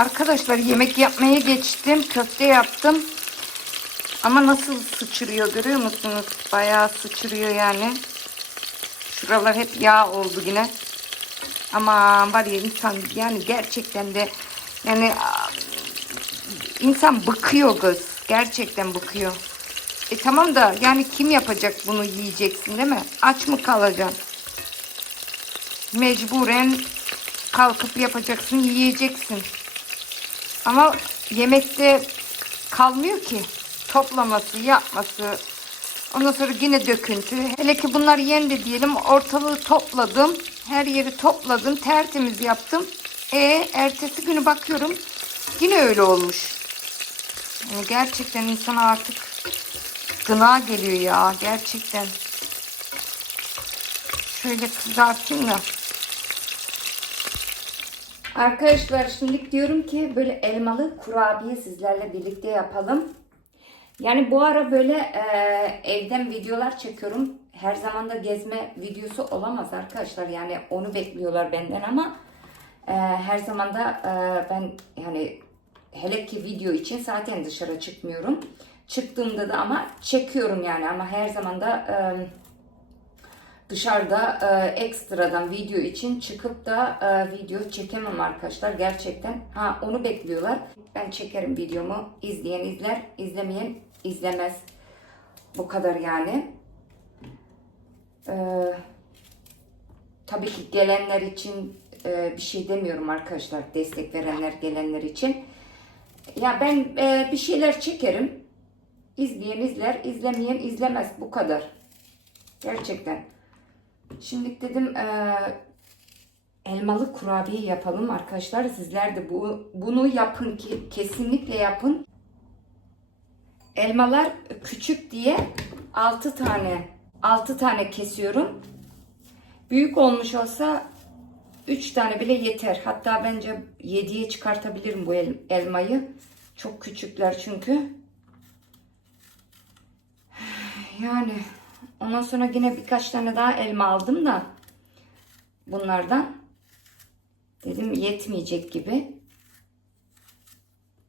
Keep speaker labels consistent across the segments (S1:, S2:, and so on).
S1: Arkadaşlar yemek yapmaya geçtim. Köfte yaptım. Ama nasıl sıçrıyor görüyor musunuz? Bayağı sıçrıyor yani. Şuralar hep yağ oldu yine. Ama var ya insan yani gerçekten de yani insan bıkıyor kız. Gerçekten bıkıyor. E tamam da yani kim yapacak bunu yiyeceksin değil mi? Aç mı kalacaksın? Mecburen kalkıp yapacaksın, yiyeceksin. Ama yemekte kalmıyor ki. Toplaması, yapması. Ondan sonra yine döküntü. Hele ki bunlar yendi diyelim. Ortalığı topladım. Her yeri topladım. Tertemiz yaptım. E ertesi günü bakıyorum. Yine öyle olmuş. Yani gerçekten insana artık gına geliyor ya. Gerçekten. Şöyle kızartayım da. Arkadaşlar şimdi diyorum ki böyle elmalı kurabiye sizlerle birlikte yapalım. Yani bu ara böyle e, evden videolar çekiyorum. Her zaman da gezme videosu olamaz arkadaşlar. Yani onu bekliyorlar benden ama e, her zaman da e, ben yani hele ki video için zaten dışarı çıkmıyorum. Çıktığımda da ama çekiyorum yani ama her zaman da e, dışarıda e, ekstradan video için çıkıp da e, video çekemem arkadaşlar gerçekten. Ha onu bekliyorlar. Ben çekerim videomu. İzleyen izler, izlemeyen izlemez. Bu kadar yani. E, tabii ki gelenler için e, bir şey demiyorum arkadaşlar. Destek verenler, gelenler için. Ya ben e, bir şeyler çekerim. İzleyen izler, izlemeyen izlemez. Bu kadar. Gerçekten. Şimdi dedim e, elmalı kurabiye yapalım arkadaşlar. Sizler de bu bunu yapın ki kesinlikle yapın. Elmalar küçük diye 6 tane 6 tane kesiyorum. Büyük olmuş olsa 3 tane bile yeter. Hatta bence 7'ye çıkartabilirim bu el- elmayı. Çok küçükler çünkü. Yani ondan sonra yine birkaç tane daha elma aldım da bunlardan dedim yetmeyecek gibi.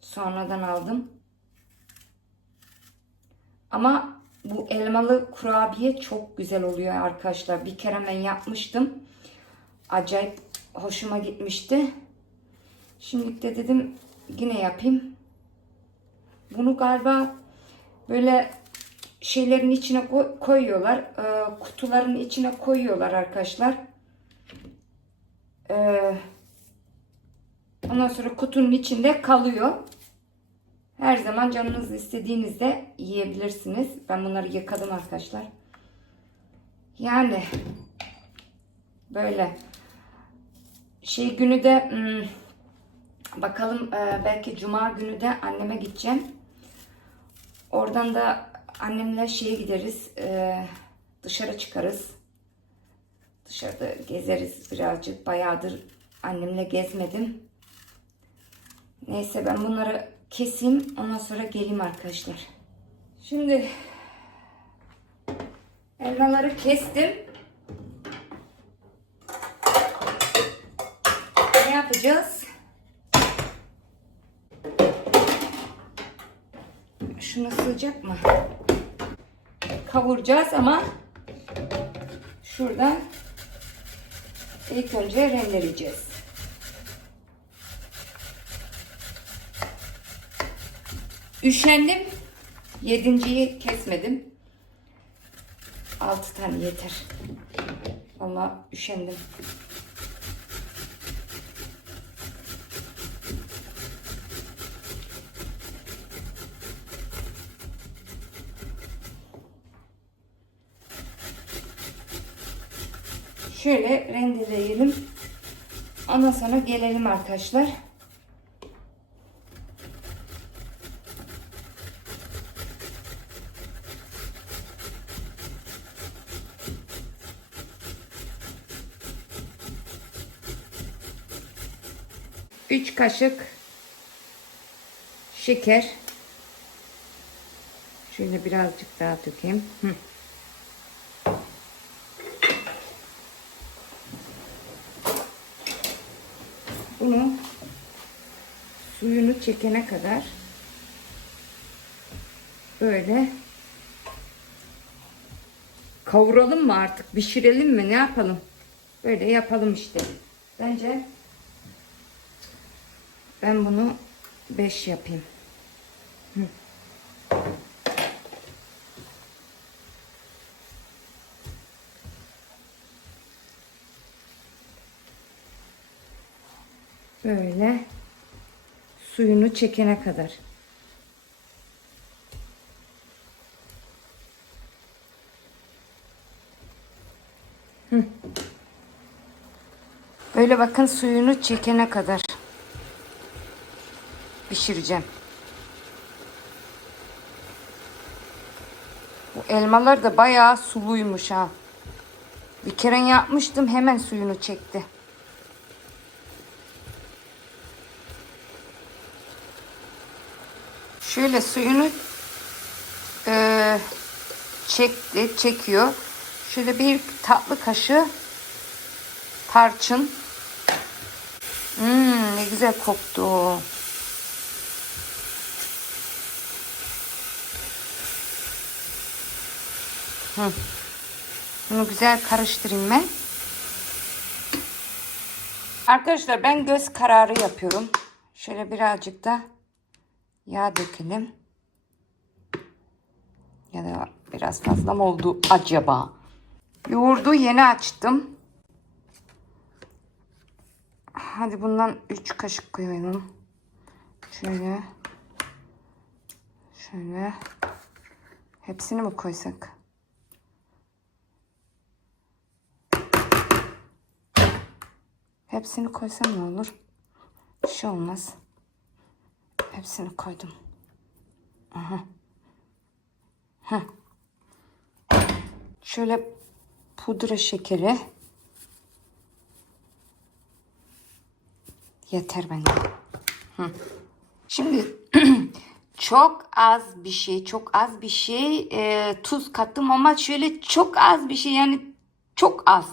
S1: Sonradan aldım. Ama bu elmalı kurabiye çok güzel oluyor arkadaşlar. Bir kere ben yapmıştım. Acayip hoşuma gitmişti. Şimdi de dedim yine yapayım. Bunu galiba böyle şeylerin içine koy- koyuyorlar. Ee, kutuların içine koyuyorlar arkadaşlar. Ee, ondan sonra kutunun içinde kalıyor. Her zaman canınız istediğinizde yiyebilirsiniz. Ben bunları yıkadım arkadaşlar. Yani böyle şey günü de hmm, bakalım e, belki cuma günü de anneme gideceğim. Oradan da annemle şeye gideriz. e, dışarı çıkarız. Dışarıda gezeriz birazcık. Bayağıdır annemle gezmedim. Neyse ben bunları keseyim. Ondan sonra geleyim arkadaşlar. Şimdi elmaları kestim. Ne yapacağız? Şuna sığacak mı? Kavuracağız ama şuradan ilk önce rendeleyeceğiz. Üşendim. Yedinciyi kesmedim. Altı tane yeter. Vallahi üşendim. Şöyle rendeleyelim. Ondan sonra gelelim arkadaşlar. Üç kaşık şeker. Şöyle birazcık daha dökeyim. Hı. Bunu çekene kadar böyle kavuralım mı artık pişirelim mi ne yapalım? Böyle yapalım işte. Bence ben bunu 5 yapayım. Böyle suyunu çekene kadar Böyle bakın suyunu çekene kadar pişireceğim. Bu elmalar da bayağı suluymuş ha. Bir kere yapmıştım hemen suyunu çekti. Şöyle suyunu eee, çekti, çekiyor. Şöyle bir tatlı kaşığı tarçın. Hmm, ne güzel koktu. Hı. Bunu güzel karıştırayım ben. Arkadaşlar ben göz kararı yapıyorum. Şöyle birazcık da yağ dökelim. Ya da biraz fazla mı oldu acaba? Yoğurdu yeni açtım. Hadi bundan 3 kaşık koyalım. Şöyle. Şöyle. Hepsini mi koysak? Hepsini koysam ne olur? Bir şey olmaz. Hepsini koydum. Aha. Şöyle pudra şekeri. Yeter bence. Hı. Şimdi çok az bir şey, çok az bir şey e, tuz kattım ama şöyle çok az bir şey yani çok az.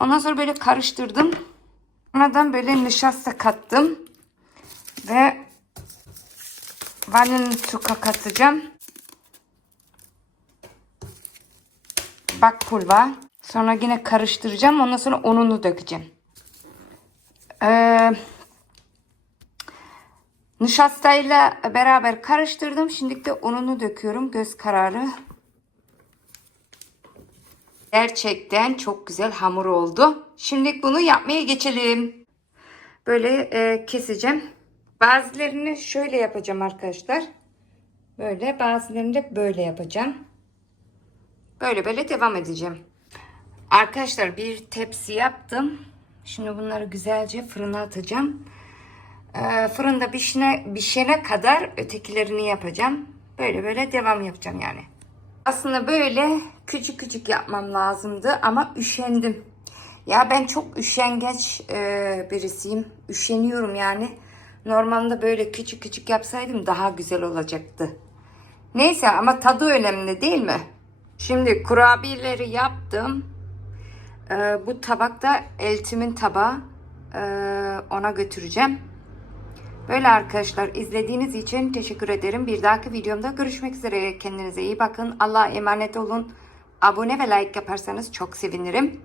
S1: Ondan sonra böyle karıştırdım. Sonradan böyle nişasta kattım. Ve vanilin suka katacağım. Bak pulva. Sonra yine karıştıracağım. Ondan sonra ununu dökeceğim. Ee, nişastayla beraber karıştırdım. Şimdi de ununu döküyorum. Göz kararı. Gerçekten çok güzel hamur oldu. Şimdi bunu yapmaya geçelim. Böyle e, keseceğim. Bazılarını şöyle yapacağım arkadaşlar. Böyle bazılarını da böyle yapacağım. Böyle böyle devam edeceğim. Arkadaşlar bir tepsi yaptım. Şimdi bunları güzelce fırına atacağım. Ee, fırında pişene, pişene kadar ötekilerini yapacağım. Böyle böyle devam yapacağım yani. Aslında böyle küçük küçük yapmam lazımdı ama üşendim. Ya ben çok üşengeç e, birisiyim. Üşeniyorum yani. Normalde böyle küçük küçük yapsaydım daha güzel olacaktı. Neyse ama tadı önemli değil mi? Şimdi kurabiyeleri yaptım. Ee, bu tabakta eltimin tabağı. Ee, ona götüreceğim. Böyle arkadaşlar izlediğiniz için teşekkür ederim. Bir dahaki videomda görüşmek üzere. Kendinize iyi bakın. Allah'a emanet olun. Abone ve like yaparsanız çok sevinirim.